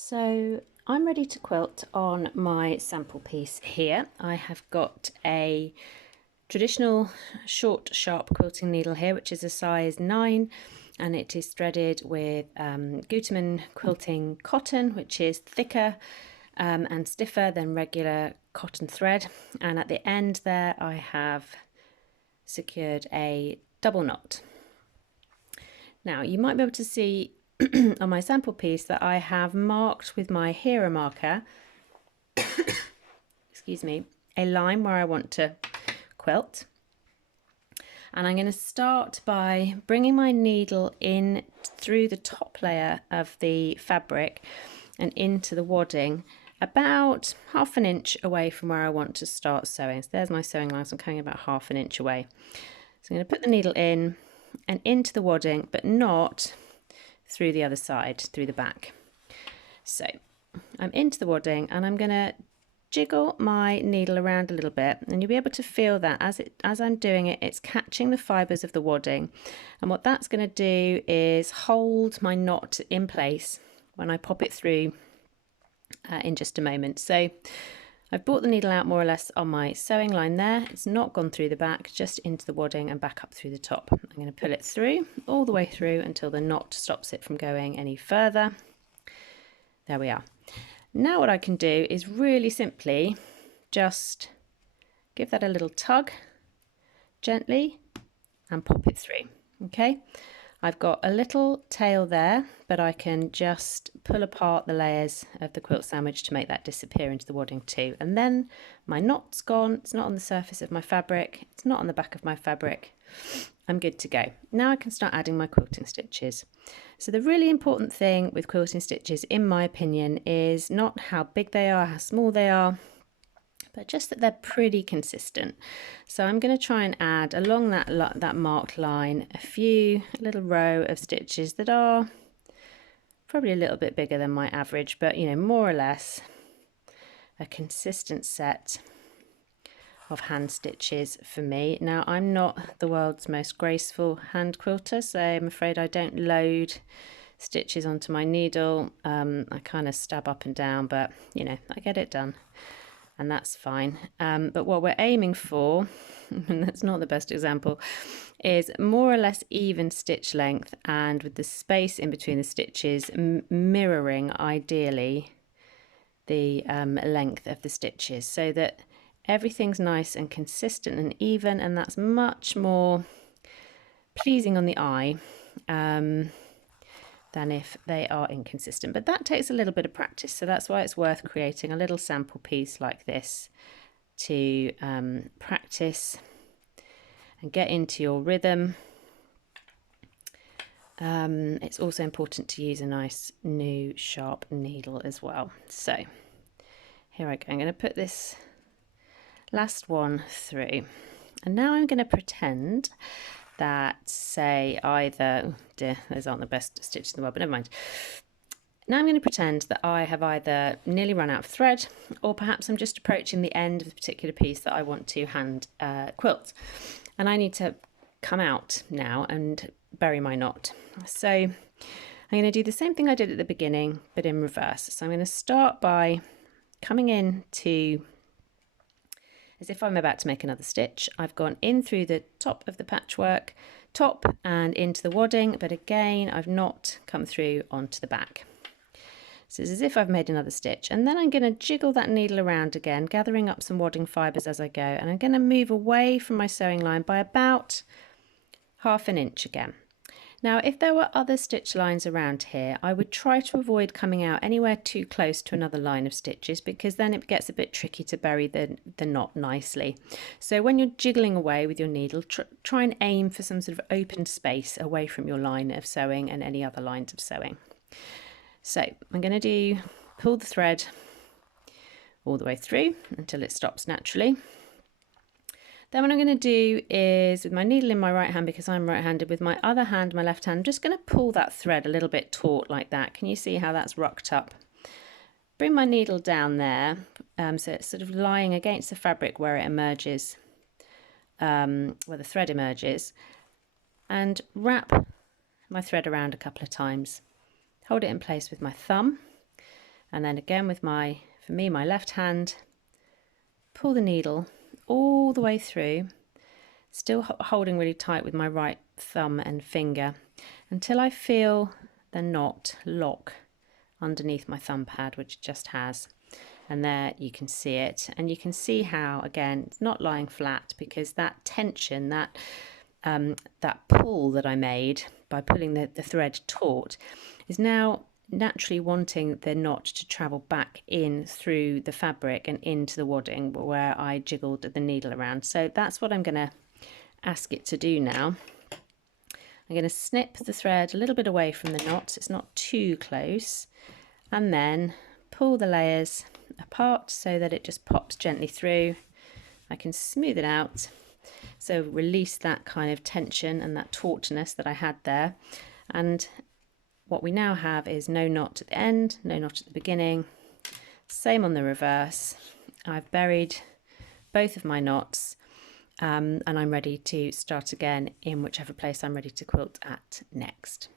So I'm ready to quilt on my sample piece here. I have got a traditional short sharp quilting needle here, which is a size 9, and it is threaded with Gutermann quilting cotton, which is thicker and stiffer than regular cotton thread. And at the end there I have secured a double knot. Now you might be able to see on my sample piece that I have marked with my hero marker, excuse me, a line where I want to quilt. And I'm going to start by bringing my needle in through the top layer of the fabric and into the wadding about half an inch away from where I want to start sewing. So there's my sewing line, so I'm coming about half an inch away. So I'm going to put the needle in and into the wadding, but not through the other side, through the back. So I'm into the wadding and I'm going to jiggle my needle around a little bit, and you'll be able to feel that as I'm doing it, it's catching the fibres of the wadding. And what that's going to do is hold my knot in place when I pop it through in just a moment. So I've brought the needle out more or less on my sewing line there. It's not gone through the back, just into the wadding and back up through the top. I'm going to pull it through, all the way through until the knot stops it from going any further. There we are. Now what I can do is really simply just give that a little tug gently and pop it through. Okay, I've got a little tail there, but I can just pull apart the layers of the quilt sandwich to make that disappear into the wadding too. And then my knot's gone. It's not on the surface of my fabric. It's not on the back of my fabric. I'm good to go. Now I can start adding my quilting stitches. So the really important thing with quilting stitches, in my opinion, is not how big they are, how small they are, but just that they're pretty consistent. So I'm going to try and add along that marked line a little row of stitches that are probably a little bit bigger than my average, but more or less a consistent set of hand stitches for me. Now I'm not the world's most graceful hand quilter, so I'm afraid I don't load stitches onto my needle. I kind of stab up and down, but I get it done, and that's fine. But what we're aiming for, and that's not the best example, is more or less even stitch length, and with the space in between the stitches mirroring ideally the length of the stitches, so that everything's nice and consistent and even, and that's much more pleasing on the eye than if they are inconsistent. But that takes a little bit of practice, so that's why it's worth creating a little sample piece like this to practice and get into your rhythm. It's also important to use a nice new sharp needle as well. So here I go. I'm going to put this last one through, and now I'm going to pretend that, say, either, oh dear, those aren't the best stitches in the world, but never mind. Now I'm going to pretend that I have either nearly run out of thread, or perhaps I'm just approaching the end of the particular piece that I want to hand quilt, and I need to come out now and bury my knot. So I'm going to do the same thing I did at the beginning, but in reverse. So I'm going to start by coming in to, as if I'm about to make another stitch. I've gone in through the top of the patchwork top and into the wadding, but again I've not come through onto the back. So it's as if I've made another stitch, and then I'm going to jiggle that needle around again, gathering up some wadding fibres as I go, and I'm going to move away from my sewing line by about half an inch again. Now, if there were other stitch lines around here, I would try to avoid coming out anywhere too close to another line of stitches, because then it gets a bit tricky to bury the knot nicely. So when you're jiggling away with your needle, try and aim for some sort of open space away from your line of sewing and any other lines of sewing. So I'm going to pull the thread all the way through until it stops naturally. Then what I'm going to do is, with my needle in my right hand, because I'm right-handed, with my other hand, my left hand, I'm just going to pull that thread a little bit taut like that. Can you see how that's rocked up? Bring my needle down there, so it's sort of lying against the fabric where it emerges, where the thread emerges, and wrap my thread around a couple of times. Hold it in place with my thumb, And then again with my left hand, pull the needle all the way through, still holding really tight with my right thumb and finger until I feel the knot lock underneath my thumb pad, which it just has. And there you can see it, and you can see how, again, it's not lying flat because that tension, that pull that I made by pulling the thread taut is now naturally wanting the knot to travel back in through the fabric and into the wadding where I jiggled the needle around. So that's what I'm going to ask it to do now. I'm going to snip the thread a little bit away from the knot so it's not too close, and then pull the layers apart so that it just pops gently through. I can smooth it out, so release that kind of tension and that tautness that I had there. And what we now have is no knot at the end, no knot at the beginning. Same on the reverse. I've buried both of my knots, and I'm ready to start again in whichever place I'm ready to quilt at next.